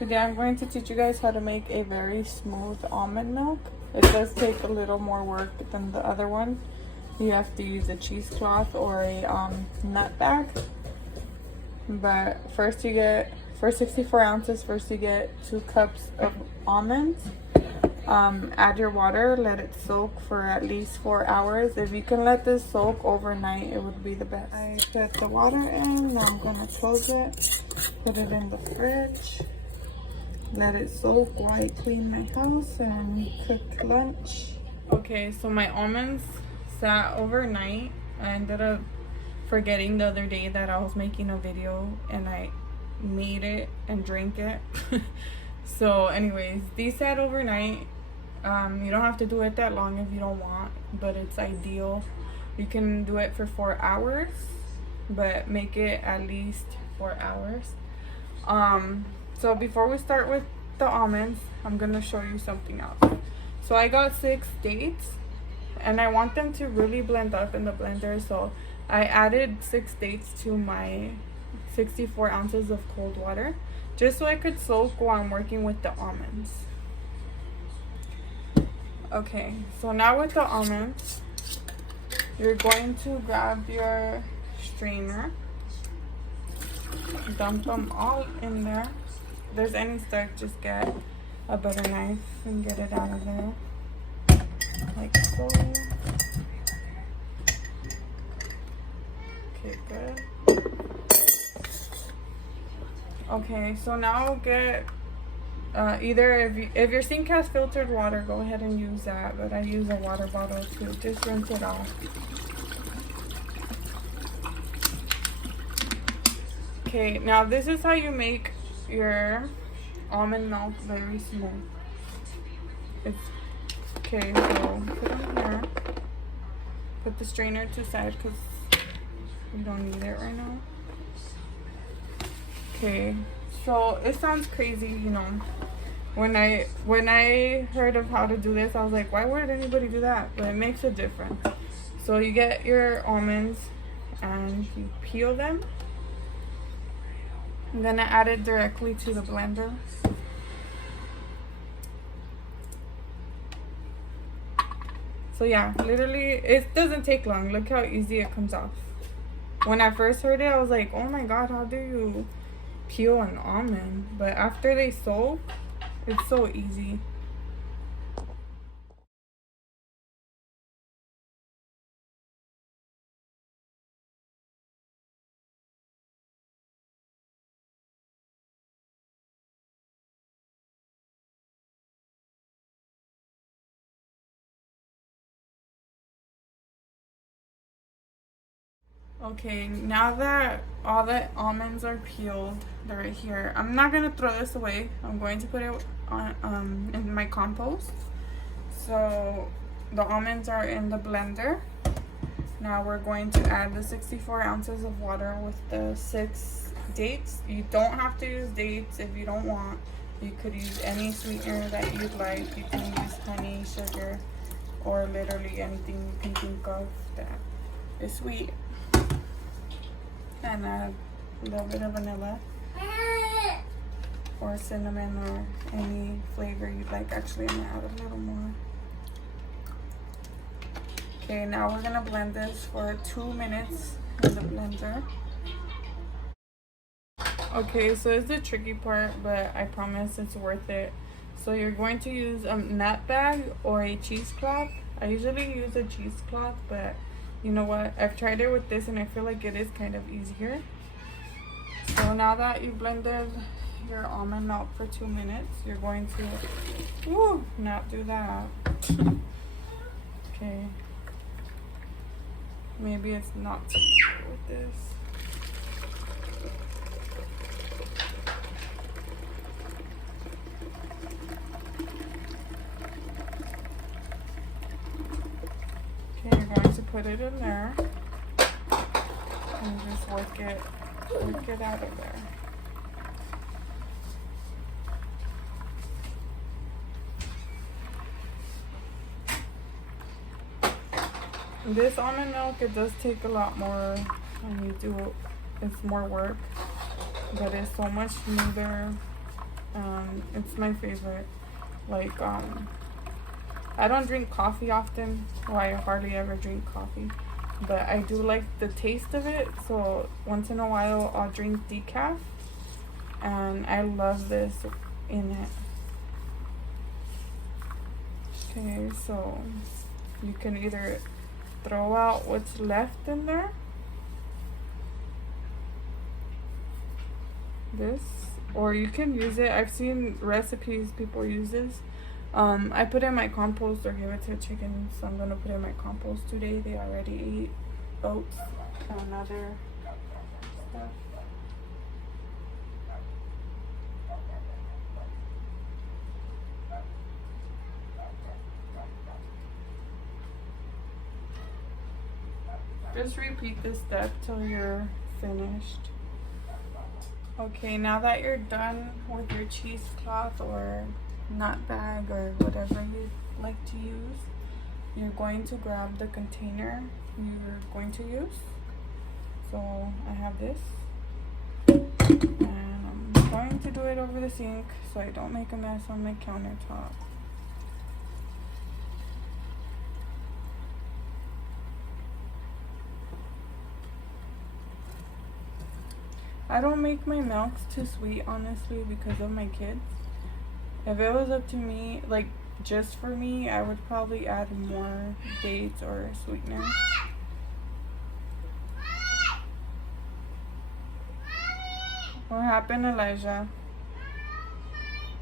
Today I'm going to teach you guys how to make a very smooth almond milk. It does take a little more work than the other one. You have to use a cheesecloth or a nut bag. But first you get, for 64 ounces, first you get 2 cups of almonds. Add your water, let it soak for at least 4 hours. If you can let this soak overnight, it would be the best. I put the water in, now I'm gonna close it, put it in the fridge. Let it soak while I clean my house and cook lunch. Okay, so my almonds sat overnight. I ended up forgetting the other day that I was making a video and I made it and drank it. So anyways, these sat overnight. You don't have to do it that long if you don't want, but it's ideal. You can do it for 4 hours, but make it at least 4 hours. So before we start with the almonds, I'm gonna show you something else. So I got 6 dates and I want them to really blend up in the blender. So I added 6 dates to my 64 ounces of cold water, just so I could soak while I'm working with the almonds. Okay, so now with the almonds, you're going to grab your strainer, dump them all in there. If there's any stuck, just get a butter knife and get it out of there, like so. Okay, good. Okay, so now get either if your sink has filtered water, go ahead and use that, but I use a water bottle too. Just rinse it off. Okay, now this is how you make your almond milk very smooth. It's okay, so put it in here. Put the strainer to the side because we don't need it right now. Okay, so it sounds crazy, you know. When I heard of how to do this, I was like, why would anybody do that? But it makes a difference. So you get your almonds and you peel them. I'm gonna add it directly to the blender. So yeah, literally, it doesn't take long. Look how easy it comes off. When I first heard it, I was like, oh my god, how do you peel an almond? But after they soak, it's so easy. Okay, now that all the almonds are peeled, they're right here. I'm not gonna throw this away. I'm going to put it on in my compost. So the almonds are in the blender. Now we're going to add the 64 ounces of water with the 6 dates. You don't have to use dates if you don't want. You could use any sweetener that you'd like. You can use honey, sugar, or literally anything you can think of that is sweet. And add a little bit of vanilla or cinnamon or any flavor you'd like. Actually, I'm gonna add a little more. Okay, now we're gonna blend this for 2 minutes in the blender. Okay, so it's the tricky part, but I promise it's worth it. So you're going to use a nut bag or a cheesecloth. I usually use a cheesecloth, but you know what? I've tried it with this and I feel like it is kind of easier. So now that you've blended your almond milk for 2 minutes, you're going to not do that. Okay. Maybe it's not too good with this. Okay, you're going to put it in there and just work it out of there. This almond milk, it does take a lot more when you do it. It's more work, but it's so much smoother. It's my favorite. Like, I don't drink coffee often. Well, I hardly ever drink coffee. But I do like the taste of it. So once in a while, I'll drink decaf. And I love this in it. Okay, so you can either throw out what's left in there, this, or you can use it. I've seen recipes people use this. I put in my compost or give it to chickens, so I'm gonna put in my compost today. They already ate oats and other stuff. Just repeat this step till you're finished. Okay, now that you're done with your cheesecloth or nut bag or whatever you like to use, you're going to grab the container you're going to use. So I have this, and I'm going to do it over the sink so I don't make a mess on my countertop. I don't make my milks too sweet, honestly, because of my kids. If it was up to me, like just for me, I would probably add more dates or sweetener. What happened, Elijah?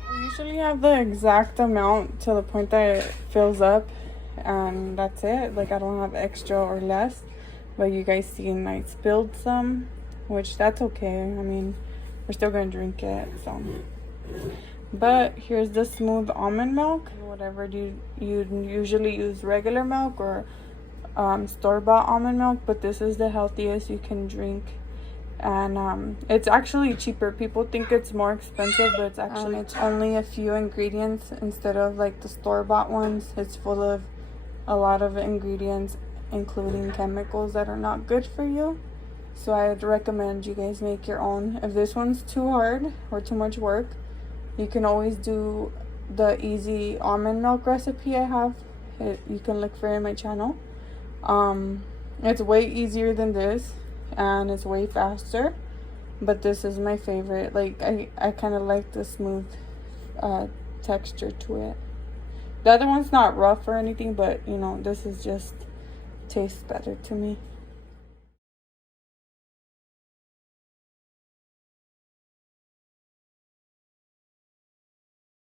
I usually have the exact amount to the point that it fills up, and that's it. Like, I don't have extra or less. But you guys seen I spilled some, which that's okay. I mean, we're still gonna drink it, so. But here's the smooth almond milk. Whatever you usually use regular milk or store-bought almond milk, but this is the healthiest you can drink, and it's actually cheaper. People think it's more expensive, but it's actually it's only a few ingredients instead of like the store-bought ones. It's full of a lot of ingredients, including chemicals that are not good for you. So I'd recommend you guys make your own. If this one's too hard or too much work, you can always do the easy almond milk recipe I have. You can look for it in my channel. It's way easier than this, and it's way faster. But this is my favorite. Like, I kind of like the smooth texture to it. The other one's not rough or anything, but you know, this is just tastes better to me.